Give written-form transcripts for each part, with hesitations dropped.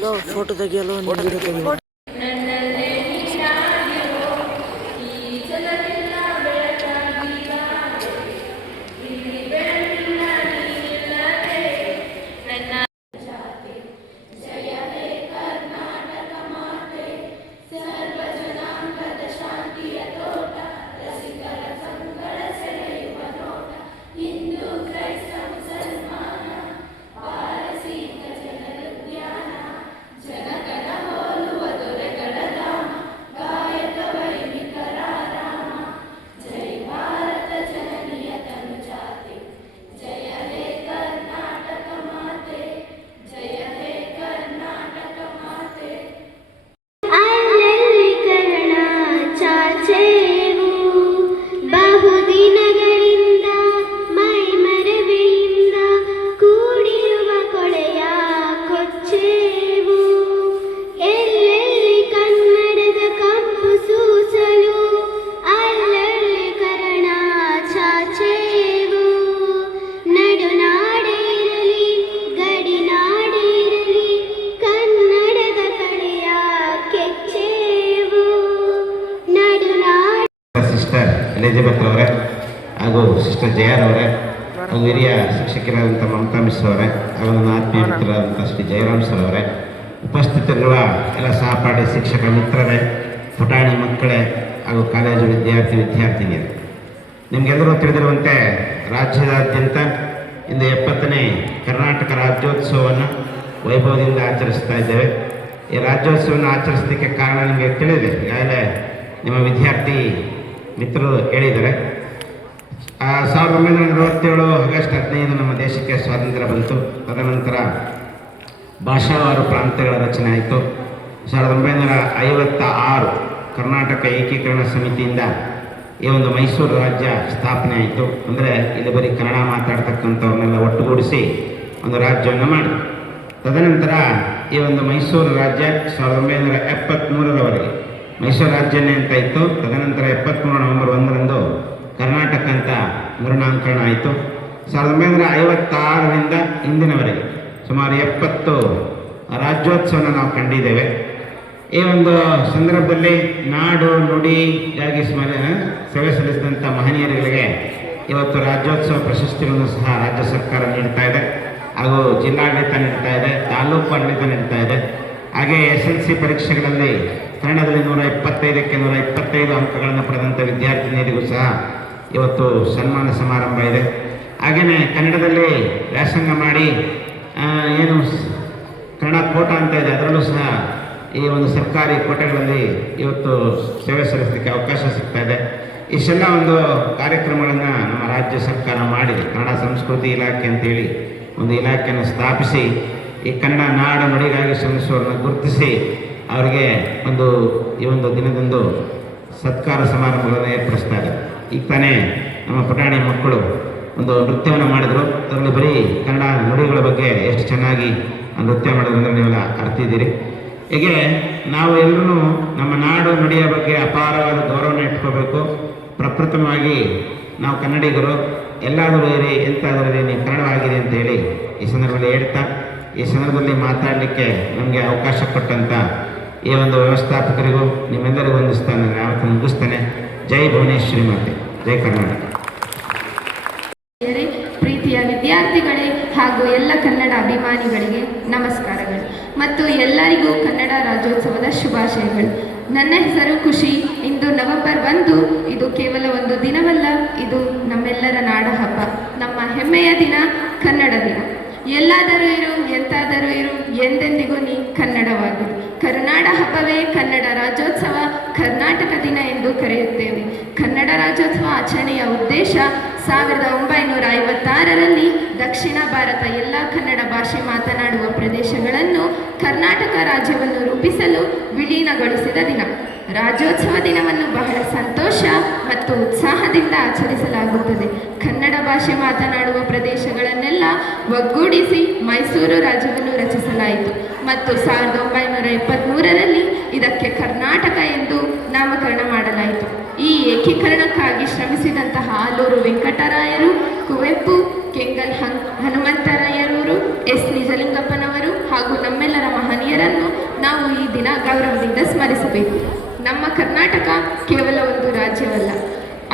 Photo ತೆಗಿಯಲು video ತೆಗಿಯಲು Elizabeth ಅವರೇ ಹಾಗೂ ಸಿಸ್ಟರ್ ಜಯಾರವರೇ ಹಾಗೂ ಹಿರಿಯ ಶಿಕ್ಷಕರಾದಂಥ ಮಮತಾ ಮಿಸ್ ಅವರೇ ಹಾಗೂ ನನ್ನ ಆತ್ಮೀಯ ಮಿತ್ರರಾದಂಥ ಶ್ರೀ ಜಯರಾಮ್ ಸರ್ ಅವರೇ, ಉಪಸ್ಥಿತರಿರುವ ಎಲ್ಲ ಸಹಪಾಠಿ ಶಿಕ್ಷಕ ಮಿತ್ರರೇ, ಪುಟಾಣಿ ಮಕ್ಕಳೇ ಹಾಗೂ ಕಾಲೇಜು ವಿದ್ಯಾರ್ಥಿನಿಯರು, ನಿಮಗೆಲ್ಲರೂ ತಿಳಿದಿರುವಂತೆ ರಾಜ್ಯದಾದ್ಯಂತ ಇಂದು 70ನೇ ಕರ್ನಾಟಕ ರಾಜ್ಯೋತ್ಸವವನ್ನು ವೈಭವದಿಂದ ಆಚರಿಸ್ತಾ ಇದ್ದೇವೆ. ಈ ರಾಜ್ಯೋತ್ಸವವನ್ನು ಆಚರಿಸೋದಕ್ಕೆ ಕಾರಣ ನಿಮಗೆ ತಿಳಿದಿದೆ, ಈಗಾಗಲೇ ನಿಮ್ಮ ವಿದ್ಯಾರ್ಥಿ ಮಿತ್ರರು ಹೇಳಿದ್ದಾರೆ. 1947 ಆಗಸ್ಟ್ 15 ನಮ್ಮ ದೇಶಕ್ಕೆ ಸ್ವಾತಂತ್ರ್ಯ ಬಂತು. ತದನಂತರ ಭಾಷಾವಾರು ಪ್ರಾಂತ್ಯಗಳ ರಚನೆ ಆಯಿತು. 1956 ಕರ್ನಾಟಕ ಏಕೀಕರಣ ಸಮಿತಿಯಿಂದ ಈ ಒಂದು ಮೈಸೂರು ರಾಜ್ಯ ಸ್ಥಾಪನೆ ಆಯಿತು. ಅಂದರೆ ಇಲ್ಲಿ ಬರೀ ಕನ್ನಡ ಮಾತಾಡ್ತಕ್ಕಂಥವ್ರನ್ನೆಲ್ಲ ಒಟ್ಟುಗೂಡಿಸಿ ಒಂದು ರಾಜ್ಯವನ್ನು ಮಾಡಿದ್ರು. ತದನಂತರ ಈ ಒಂದು ಮೈಸೂರು ರಾಜ್ಯ 1973ರವರೆಗೆ ಮೈಸೂರು ರಾಜ್ಯನೇ ಅಂತ ಇತ್ತು. ತದನಂತರ 73 ನವೆಂಬರ್ 1ರಂದು ಕರ್ನಾಟಕ ಅಂತ ಮರುನಾಮಕರಣ ಆಯಿತು. 1956ರಿಂದ ಇಂದಿನವರೆಗೆ ಸುಮಾರು 70 ರಾಜ್ಯೋತ್ಸವನ ನಾವು ಕಂಡಿದ್ದೇವೆ. ಈ ಒಂದು ಸಂದರ್ಭದಲ್ಲಿ ನಾಡು ನುಡಿಗಾಗಿ ಸೇವೆ ಸಲ್ಲಿಸಿದಂಥ ಮಹನೀಯರುಗಳಿಗೆ ಇವತ್ತು ರಾಜ್ಯೋತ್ಸವ ಪ್ರಶಸ್ತಿಗಳನ್ನು ಸಹ ರಾಜ್ಯ ಸರ್ಕಾರ ನೀಡ್ತಾ ಇದೆ, ಹಾಗೂ ಜಿಲ್ಲಾಡಳಿತ ನೀಡ್ತಾ ಇದೆ, ತಾಲೂಕು ಆಡಳಿತ ನೀಡ್ತಾ ಇದೆ. ಹಾಗೆ SLC ಪರೀಕ್ಷೆಗಳಲ್ಲಿ ಕನ್ನಡದಲ್ಲಿ 125ಕ್ಕೆ 125 ಅಂಕಗಳನ್ನು ಪಡೆದಂಥ ವಿದ್ಯಾರ್ಥಿನಿಯರಿಗೂ ಸಹ ಇವತ್ತು ಸನ್ಮಾನ ಸಮಾರಂಭ ಇದೆ. ಹಾಗೆಯೇ ಕನ್ನಡದಲ್ಲಿ ವ್ಯಾಸಂಗ ಮಾಡಿ ಏನು ಕನ್ನಡ ಕೋಟ ಅಂತ ಇದೆ, ಅದರಲ್ಲೂ ಸಹ ಈ ಒಂದು ಸರ್ಕಾರಿ ಕೋಟೆಗಳಲ್ಲಿ ಇವತ್ತು ಸೇವೆ ಸಲ್ಲಿಸಲಿಕ್ಕೆ ಅವಕಾಶ ಸಿಗ್ತಾ ಇದೆ. ಇಷ್ಟೆಲ್ಲ ಒಂದು ಕಾರ್ಯಕ್ರಮಗಳನ್ನು ನಮ್ಮ ರಾಜ್ಯ ಸರ್ಕಾರ ಮಾಡಿದೆ. ಕನ್ನಡ ಸಂಸ್ಕೃತಿ ಇಲಾಖೆ ಅಂತೇಳಿ ಒಂದು ಇಲಾಖೆಯನ್ನು ಸ್ಥಾಪಿಸಿ ಈ ಕನ್ನಡ ನಾಡು ನುಡಿಗಾಗಿ ಶ್ರಮಿಸುವವರನ್ನು ಗುರುತಿಸಿ ಅವರಿಗೆ ಈ ಒಂದು ದಿನದಂದು ಸತ್ಕಾರ ಸಮಾರಂಭಗಳನ್ನು ಏರ್ಪಡಿಸ್ತಾ ಇದೆ. ಈಗ ತಾನೇ ನಮ್ಮ ಪುಟಾಣಿ ಮಕ್ಕಳು ಒಂದು ನೃತ್ಯವನ್ನು ಮಾಡಿದರು. ಅದರಲ್ಲಿ ಬರೀ ಕನ್ನಡ ನುಡಿಗಳ ಬಗ್ಗೆ ಎಷ್ಟು ಚೆನ್ನಾಗಿ ನೃತ್ಯ ಮಾಡೋದು ಅಂದರೆ ನೀವೆಲ್ಲ ಅರ್ತಿದ್ದೀರಿ. ಹೀಗೆ ನಾವು ಎಲ್ಲರೂ ನಮ್ಮ ನಾಡು ನುಡಿಯ ಬಗ್ಗೆ ಅಪಾರವಾದ ಗೌರವನ ಇಟ್ಕೋಬೇಕು. ಪ್ರಪ್ರಥಮವಾಗಿ ನಾವು ಕನ್ನಡಿಗರು, ಎಲ್ಲಾದರೂ ಇರಿ ಎಂತಾದರೂ ಇರಿ, ನೀವು ಕನ್ನಡವಾಗಿದೆ ಅಂತೇಳಿ ಈ ಸಂದರ್ಭದಲ್ಲಿ ಹೇಳ್ತಾ, ಈ ಸಂದರ್ಭದಲ್ಲಿ ಮಾತಾಡಲಿಕ್ಕೆ ನಮಗೆ ಅವಕಾಶ ಕೊಟ್ಟಂಥ ಈ ಒಂದು ವ್ಯವಸ್ಥಾಪಕರಿಗೂ ನಿಮ್ಮೆಲ್ಲರಿಗೂ ವಂದಿಸ್ತಾನೆ, ಯಾವತ್ತೂ ಮುಗಿಸ್ತೇನೆ. ಜೈ ಭುವನೇಶ್ವರಿ ಮಾತೆ, ಜೈ ಕರ್ನಾಟಕ. ಪ್ರೀತಿಯ ವಿದ್ಯಾರ್ಥಿಗಳೇ ಹಾಗೂ ಎಲ್ಲ ಕನ್ನಡ ಅಭಿಮಾನಿಗಳಿಗೆ ನಮಸ್ಕಾರಗಳು ಮತ್ತು ಎಲ್ಲರಿಗೂ ಕನ್ನಡ ರಾಜ್ಯೋತ್ಸವದ ಶುಭಾಶಯಗಳು. ನನ್ನ ಹೆಸರು ಖುಷಿ. ಇಂದು ನವೆಂಬರ್ 1 ಇದು ಕೇವಲ ಒಂದು ದಿನವಲ್ಲ, ಇದು ನಮ್ಮೆಲ್ಲರ ನಾಡ ಹಬ್ಬ, ನಮ್ಮ ಹೆಮ್ಮೆಯ ದಿನ, ಕನ್ನಡ ದಿನ. ಎಲ್ಲಾದರೂ ಇರು, ಎಂತಾದರೂ ಇರು, ಎಂದೆಂದಿಗೂ ನೀ ಕನ್ನಡವಾಗಿರು. ಕರುನಾಡ ಹಬ್ಬವೇ ಕನ್ನಡ ರಾಜ್ಯೋತ್ಸವ, ಕರ್ನಾಟಕ ದಿನ ಎಂದು ಕರೆಯುತ್ತೇವೆ. ಕನ್ನಡ ರಾಜ್ಯೋತ್ಸವ ಆಚರಣೆಯ ಉದ್ದೇಶ 1956ರಲ್ಲಿ ದಕ್ಷಿಣ ಭಾರತ ಎಲ್ಲ ಕನ್ನಡ ಭಾಷೆ ಮಾತನಾಡುವ ಪ್ರದೇಶಗಳನ್ನು ಕರ್ನಾಟಕ ರಾಜ್ಯವನ್ನು ರೂಪಿಸಲು ವಿಲೀನಗೊಳಿಸಿದ ದಿನ. ರಾಜ್ಯೋತ್ಸವ ದಿನವನ್ನು ಬಹಳ ಸಂತೋಷ ಮತ್ತು ಉತ್ಸಾಹದಿಂದ ಆಚರಿಸಲಾಗುತ್ತದೆ. ಕನ್ನಡ ಭಾಷೆ ಮಾತನಾಡುವ ಪ್ರದೇಶಗಳನ್ನೆಲ್ಲ ಒಗ್ಗೂಡಿಸಿ ಮೈಸೂರು ರಾಜ್ಯವನ್ನು ರಚಿಸಲಾಯಿತು ಮತ್ತು 1973ರಲ್ಲಿ ಇದಕ್ಕೆ ಕರ್ನಾಟಕ ಎಂದು ನಾಮಕರಣ ಮಾಡಲಾಯಿತು. ಈ ಏಕೀಕರಣಕ್ಕಾಗಿ ಶ್ರಮಿಸಿದಂತಹ ಆಲೂರು ವೆಂಕಟರಾಯರು, ಕುವೆಂಪು, ಕೆಂಗಲ್ ಹನುಮಂತರಾಯರವರು, ಎಸ್ ನಿಜಲಿಂಗಪ್ಪನವರು ಹಾಗೂ ನಮ್ಮೆಲ್ಲರ ಮಹನೀಯರನ್ನು ನಾವು ಈ ದಿನ ಗೌರವದಿಂದ ಸ್ಮರಿಸಬೇಕು. ನಮ್ಮ ಕರ್ನಾಟಕ ಕೇವಲ ಒಂದು ರಾಜ್ಯವಲ್ಲ,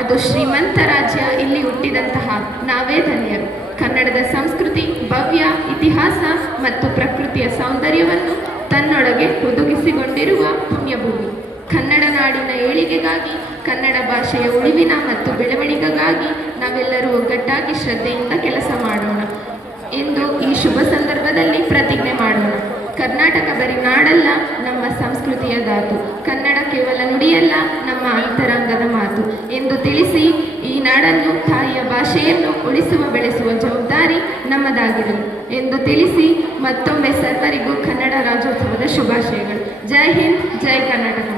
ಅದು ಶ್ರೀಮಂತ ರಾಜ್ಯ. ಇಲ್ಲಿ ಹುಟ್ಟಿದಂತಹ ನಾವೇ ಧನ್ಯರು. ಕನ್ನಡದ ಸಂಸ್ಕೃತಿ, ಭವ್ಯ ಇತಿಹಾಸ ಮತ್ತು ಪ್ರಕೃತಿಯ ಸೌಂದರ್ಯವನ್ನು ತನ್ನೊಳಗೆ ಹುದುಗಿಸಿಕೊಂಡಿರುವ ಪುಣ್ಯಭೂಮಿ. ಕನ್ನಡ ನಾಡಿನ ಏಳಿಗೆಗಾಗಿ, ಕನ್ನಡ ಭಾಷೆಯ ಉಳಿವಿನ ಮತ್ತು ಬೆಳವಣಿಗೆಗಾಗಿ ನಾವೆಲ್ಲರೂ ಒಗ್ಗಟ್ಟಾಗಿ ಶ್ರದ್ಧೆಯಿಂದ ಕೆಲಸ ಮಾಡೋಣ ಎಂದು ಈ ಶುಭ ಸಂದರ್ಭದಲ್ಲಿ ಪ್ರತಿಜ್ಞೆ ಮಾಡೋಣ. ಕರ್ನಾಟಕ ಬರೀ ನಾಡಲ್ಲ, ನಮ್ಮ ಸಂಸ್ಕೃತಿಯ ಧಾತು. ಕನ್ನಡ ಕೇವಲ ನುಡಿಯಲ್ಲ, ನಮ್ಮ ಅಂತರಂಗದ ಮಾತು ಎಂದು ತಿಳಿಸಿ ಈ ನಾಡನ್ನು, ತಾಯಿಯ ಭಾಷೆಯನ್ನು ಉಳಿಸುವ ಬೆಳೆಸುವ ಜವಾಬ್ದಾರಿ ನಮ್ಮದಾಗಿರಲಿ ಎಂದು ತಿಳಿಸಿ ಮತ್ತೊಮ್ಮೆ ಸರ್ವರಿಗೂ ಕನ್ನಡ ರಾಜ್ಯೋತ್ಸವದ ಶುಭಾಶಯಗಳು. ಜೈ ಹಿಂದ್, ಜೈ ಕರ್ನಾಟಕ.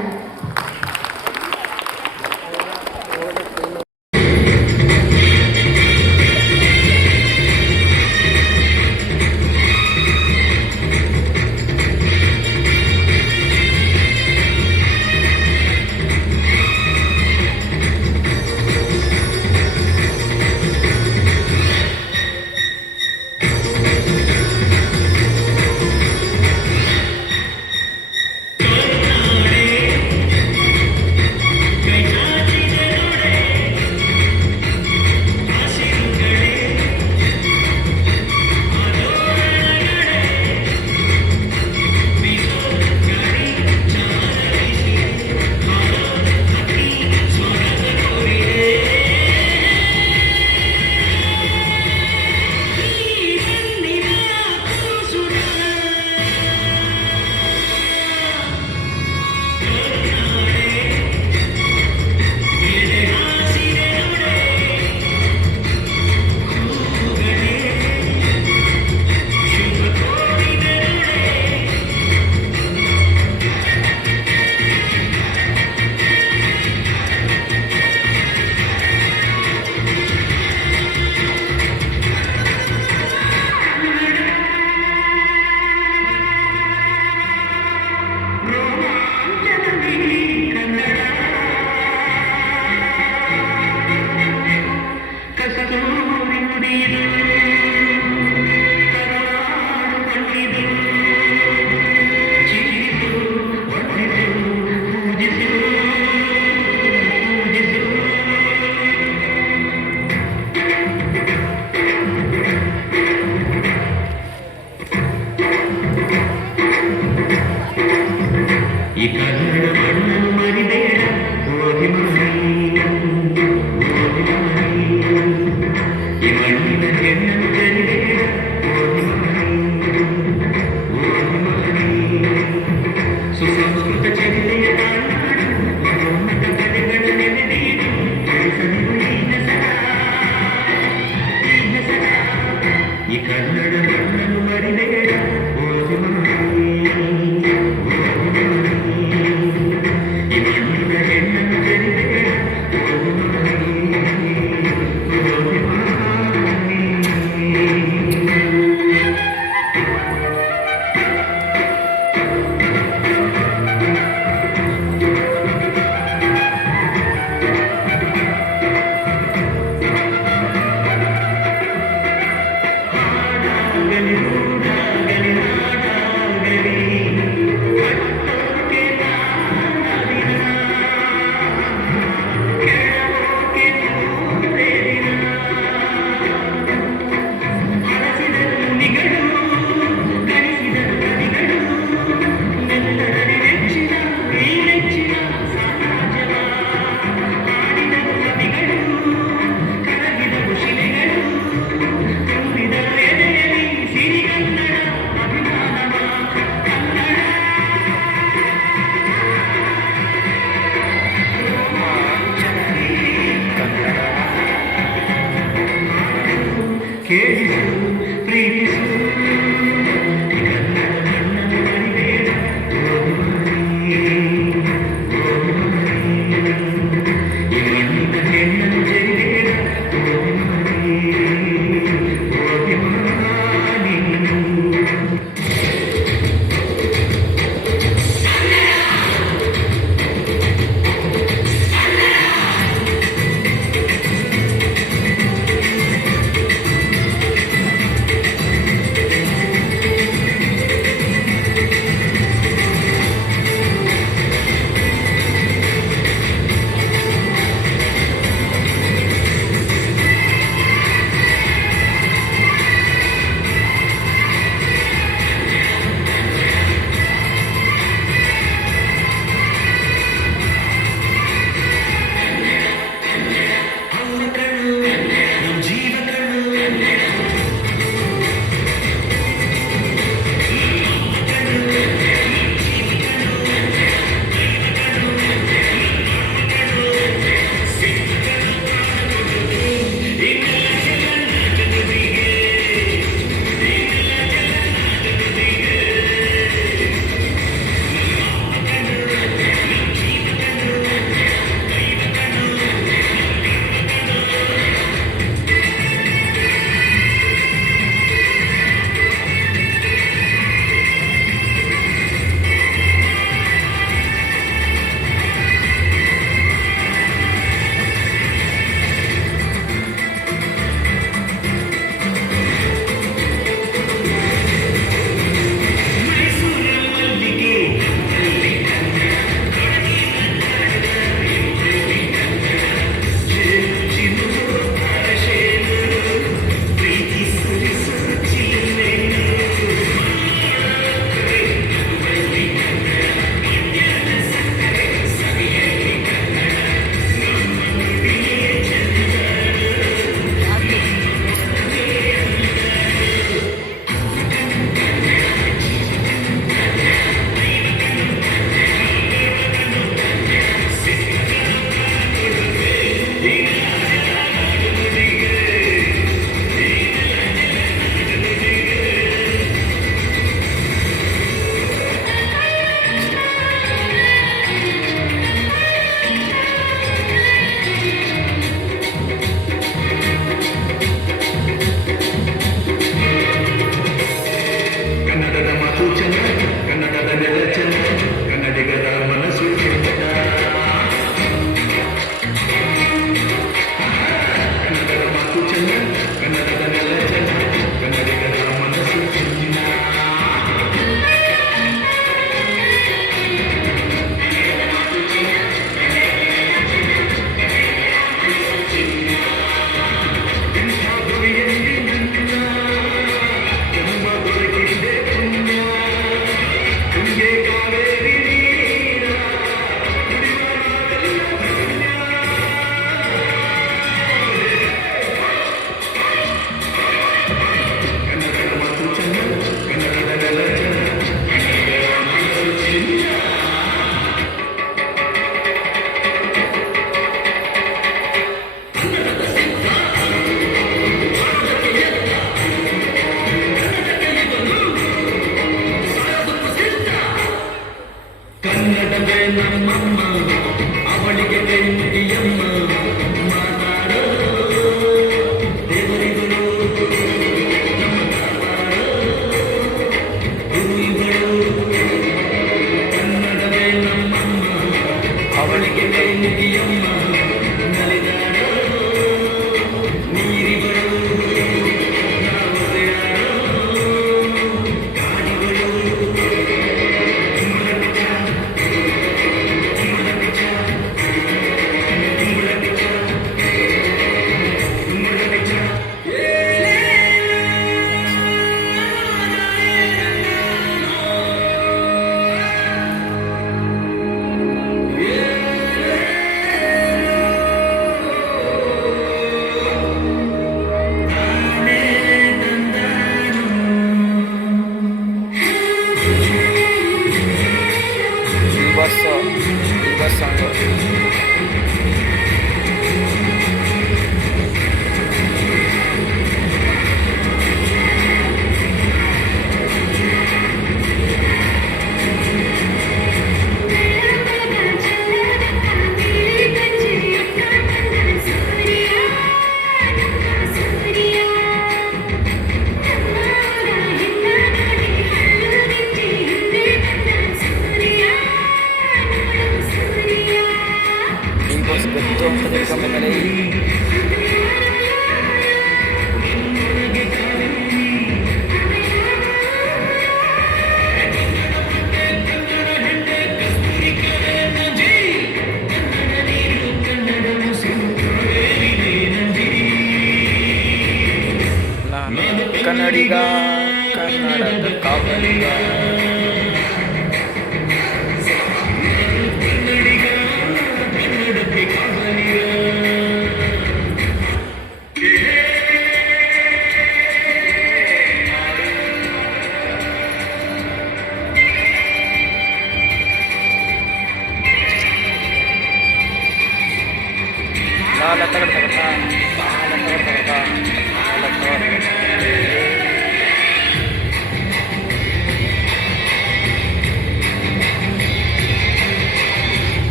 Big Boss ಗೊತ್ತು ಅಂತ ತಿಳ್ಕೊಂಬೇಕಲ್ಲ. ನಾನು ಕನ್ನಡಿಗ, ಕನ್ನಡದ ಕಾವಲಿಗ. ಲಾಲ ತಗಡ ತಗಡ ಲಾಲ ತಗಡ ತಗಡ ಲಾಲ ತಗಡ.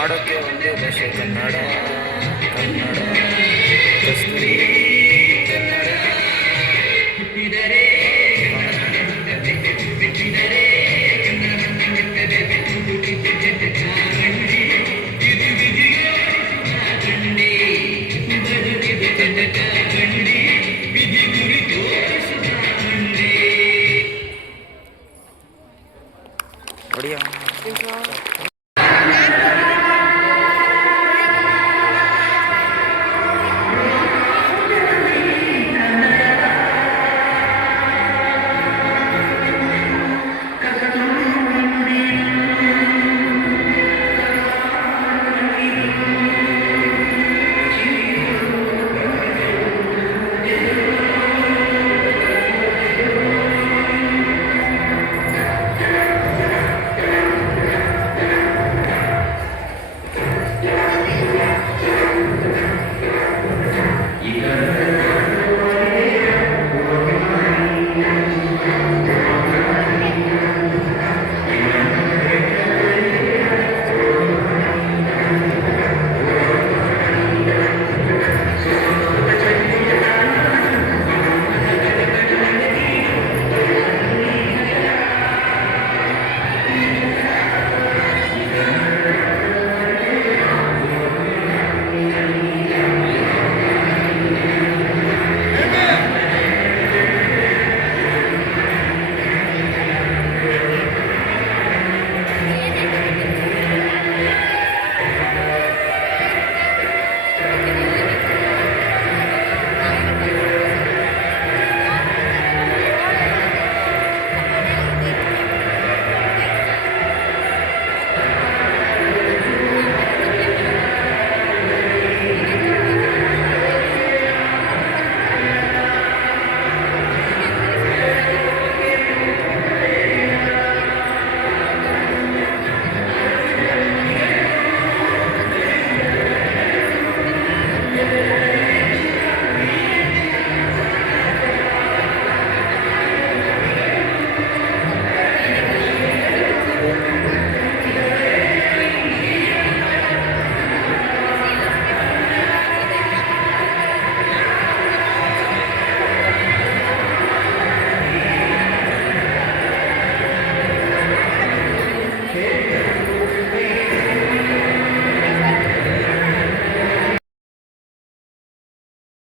ಆಡೋಕ್ಕೆ ಒಂದೇ ಭಾಷೆ ಕನ್ನಡ. ಕನ್ನಡ ಕಸ್ತೂರಿ